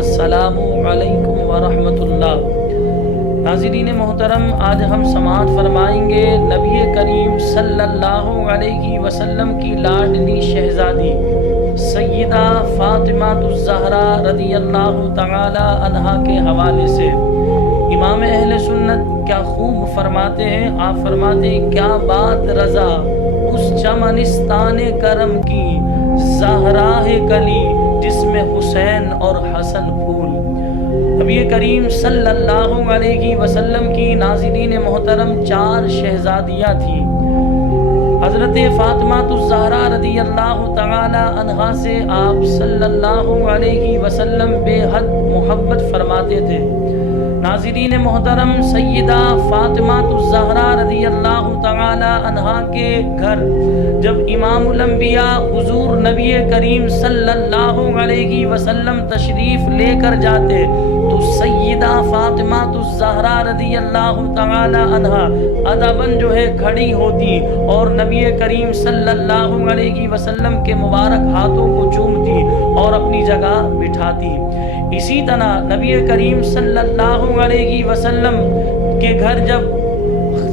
السلام علیکم ورحمۃ اللہ۔ ناظرین محترم، آج ہم سماعت فرمائیں گے نبی کریم صلی اللہ علیہ وسلم کی لاڈلی شہزادی سیدہ فاطمہ الزہرا رضی اللہ تعالی عنہا کے حوالے سے۔ امام اہل سنت کیا خوب فرماتے ہیں، آپ فرماتے ہیں کیا بات رضا اس چمنستان کرم کی، زہراہ کلی جس میں حسین اور حسن پھول۔ نبی کریم صلی اللہ علیہ وسلم کی ناظرین محترم 4 شہزادیاں تھیں۔ حضرت فاطمہ الزہرا رضی اللہ تعالی عنہا سے آپ صلی اللہ علیہ وسلم بے حد محبت فرماتے تھے۔ ناظرین محترم، سیدہ فاطمہ الزہرا رضی اللہ تعالی عنہا کے گھر جب امام الانبیاء حضور نبی کریم صلی اللہ علیہ وسلم تشریف لے کر جاتے تو سیدہ فاطمہ الزہرا رضی اللہ تعالی عنہا ادباً جو ہے کھڑی ہوتی اور نبی کریم صلی اللہ علیہ وسلم کے مبارک ہاتھوں کو چومتی اور اپنی جگہ بٹھاتی۔ اسی طرح نبی کریم صلی اللہ علیہ وسلم کے گھر جب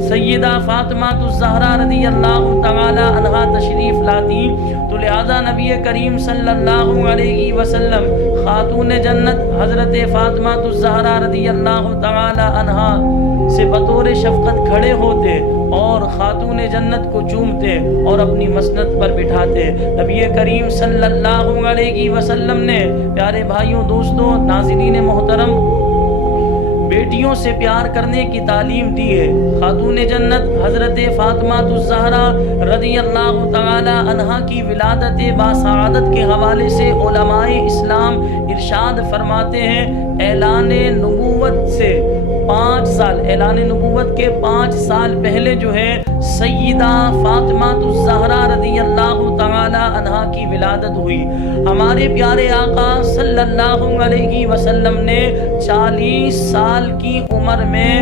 سیدہ فاطمہ الزہرا رضی اللہ تعالی عنہا تشریف لاتی تو لہذا نبی کریم صلی اللہ علیہ وسلم خاتون جنت حضرت فاطمہ الزہرا رضی اللہ تعالی عنہا سے بطور شفقت کھڑے ہوتے اور خاتون جنت کو چومتے اور اپنی مسند پر بٹھاتے۔ نبی کریم صلی اللہ علیہ وسلم نے پیارے بھائیوں، دوستوں، ناظرین محترم، بیٹیوں سے پیار کرنے کی تعلیم دی ہے۔ خاتون جنت حضرت فاطمہ الزہرا رضی اللہ تعالی عنہا کی ولادت باسعادت کے حوالے سے علماء اسلام ارشاد فرماتے ہیں اعلان نبوت سے 5 سال، اعلان نبوت کے 5 سال پہلے جو ہے سیدہ فاطمہ الزہرا رضی اللہ تعالی عنہا کی ولادت ہوئی۔ ہمارے پیارے آقا صلی اللہ علیہ وسلم نے 40 سال کی عمر میں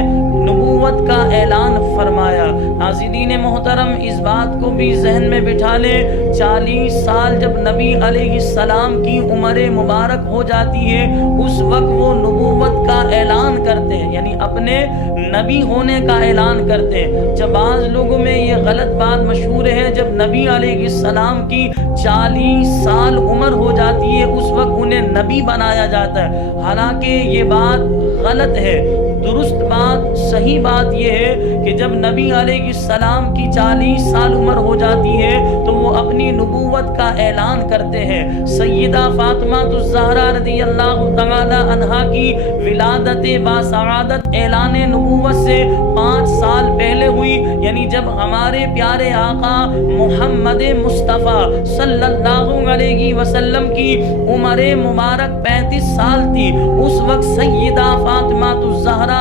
نبوت کا اعلان فرمایا۔ ناظرین محترم، اس بات کو بھی ذہن میں بٹھا لیں، 40 سال جب نبی علیہ السلام کی عمر مبارک ہو جاتی ہے اس وقت وہ نبوت کا اعلان کرتے ہیں، یعنی اپنے نبی ہونے کا اعلان کرتے ہیں۔ جب بعض لوگوں میں یہ غلط بات مشہور ہے جب نبی علیہ السلام کی 40 سال عمر ہو جاتی ہے اس وقت انہیں نبی بنایا جاتا ہے، حالانکہ یہ بات غلط ہے۔ درست بات، صحیح بات یہ ہے کہ جب نبی علیہ السلام کی 40 سال عمر ہو جاتی ہے تو وہ اپنی نبوت کا اعلان کرتے ہیں۔ سیدہ فاطمہ الزہرا رضی اللہ تعالی عنہا کی ولادت باسعادت اعلان نبوت سے 5 سال پہلے ہوئی، یعنی جب ہمارے پیارے آقا محمد مصطفیٰ صلی اللہ علیہ وسلم کی عمر مبارک 35 سال تھی، اس وقت سیدہ فاطمہ الزہرا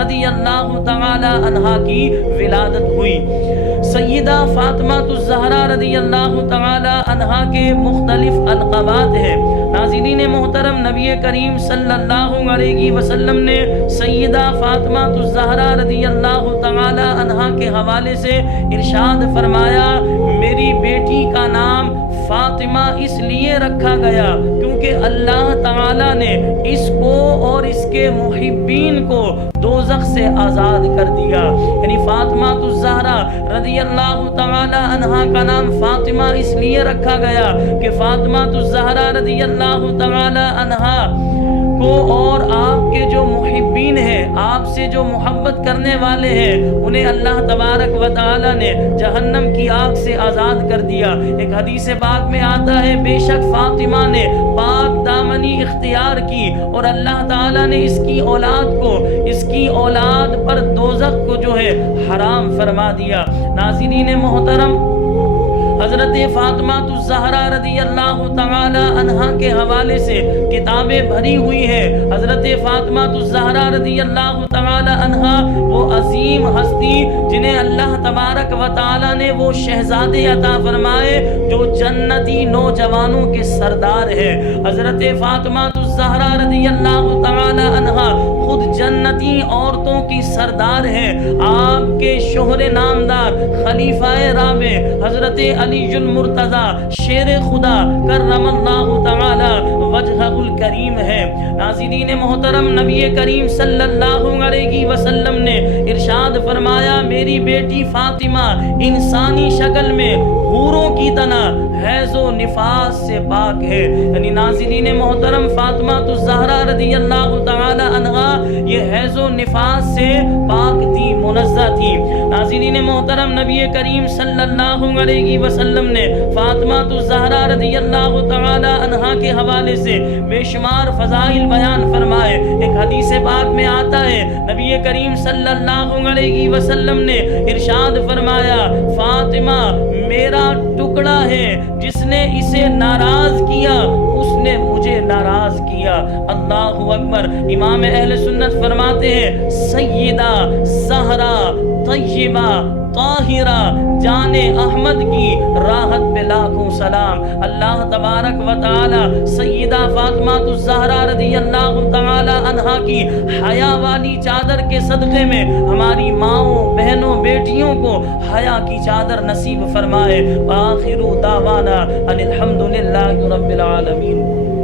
رضی اللہ تعالی عنہا کی ولادت ہوئی۔ سیدہ فاطمہ الزہرا رضی اللہ تعالی عنہا کے مختلف القابات ہیں۔ ناظرین محترم، نبی کریم صلی اللہ علیہ وسلم نے سیدہ فاطمہ الزہرا رضی اللہ تعالی عنہا کے حوالے سے ارشاد فرمایا میری بیٹی کا نام فاطمہ اس لیے رکھا گیا کیونکہ اللہ تعالی نے اس کو اور اس کے محبین کو دوزخ سے آزاد کر دیا۔ یعنی فاطمہ الزہرا رضی اللہ تعالی عنہا کا نام فاطمہ اس لیے رکھا گیا کہ فاطمہ الزہرا رضی اللہ تعالی عنہا کو اور آپ کے جو محبین ہیں، آپ سے جو محبت کرنے والے ہیں، انہیں اللہ تبارک و تعالی نے جہنم کی آگ سے آزاد کر دیا۔ ایک حدیث پاک میں آتا ہے بے شک فاطمہ نے پاک دامنی اختیار کی اور اللہ تعالی نے اس کی اولاد کو، اس کی اولاد پر دوزخ کو جو ہے حرام فرما دیا۔ ناظرین محترم، حضرت فاطمہ الزہرا رضی اللہ تعالی عنہا کے حوالے سے کتابیں بھری ہوئی ہیں۔ حضرت فاطمہ الزہرا رضی اللہ تعالی عنہا وہ عظیم ہستی جنہیں اللہ تبارک و تعالی نے وہ شہزادے عطا فرمائے جو جنتی نوجوانوں کے سردار ہے۔ حضرت فاطمہ الزہرا رضی اللہ تعالی عنہا خود جنتی عورتوں کی سردار ہیں۔ آپ کے شوہر نامدار خلیفہ رابع حضرت علی المرتضی شیر خدا کرم اللہ تعالی وجہ الکریم ہے۔ ناظرین محترم، نبی کریم صلی اللہ علیہ وسلم نے ارشاد فرمایا میری بیٹی فاطمہ انسانی شکل میں حوروں کی طرح حیض و نفاس سے پاک ہے۔ یعنی ناظرین محترم، فاطمہ الزہرا رضی اللہ تعالی عنہا یہ حیض و نفاس سے پاک تھی، منزہ تھی۔ ناظرین محترم، نبی کریم صلی اللہ علیہ وسلم نے فاطمہ الزہرا رضی اللہ تعالی عنہا کے حوالے سے بے شمار فضائل بیان فرمائے۔ ایک حدیث پاک میں آتا ہے نبی کریم صلی اللہ علیہ وسلم نے ارشاد فرمایا فاطمہ میرا ٹکڑا ہے، جس نے اسے ناراض کیا اس نے مجھے ناراض کیا۔ اللہ اکبر۔ امام اہل سنت فرماتے ہیں سیدہ زہرا طیبہ طاہرہ جان احمد کی راحت پہ لاکھوں سلام۔ اللہ تبارک و تعالی سیدہ فاطمہ الزہرا رضی اللہ تعالی عنہا کی حیا والی چادر کے صدقے میں ہماری ماؤں، بہنوں، بیٹیوں کو حیا کی چادر نصیب فرمائے۔ وآخر دعوانا ان الحمد للہ رب العالمین۔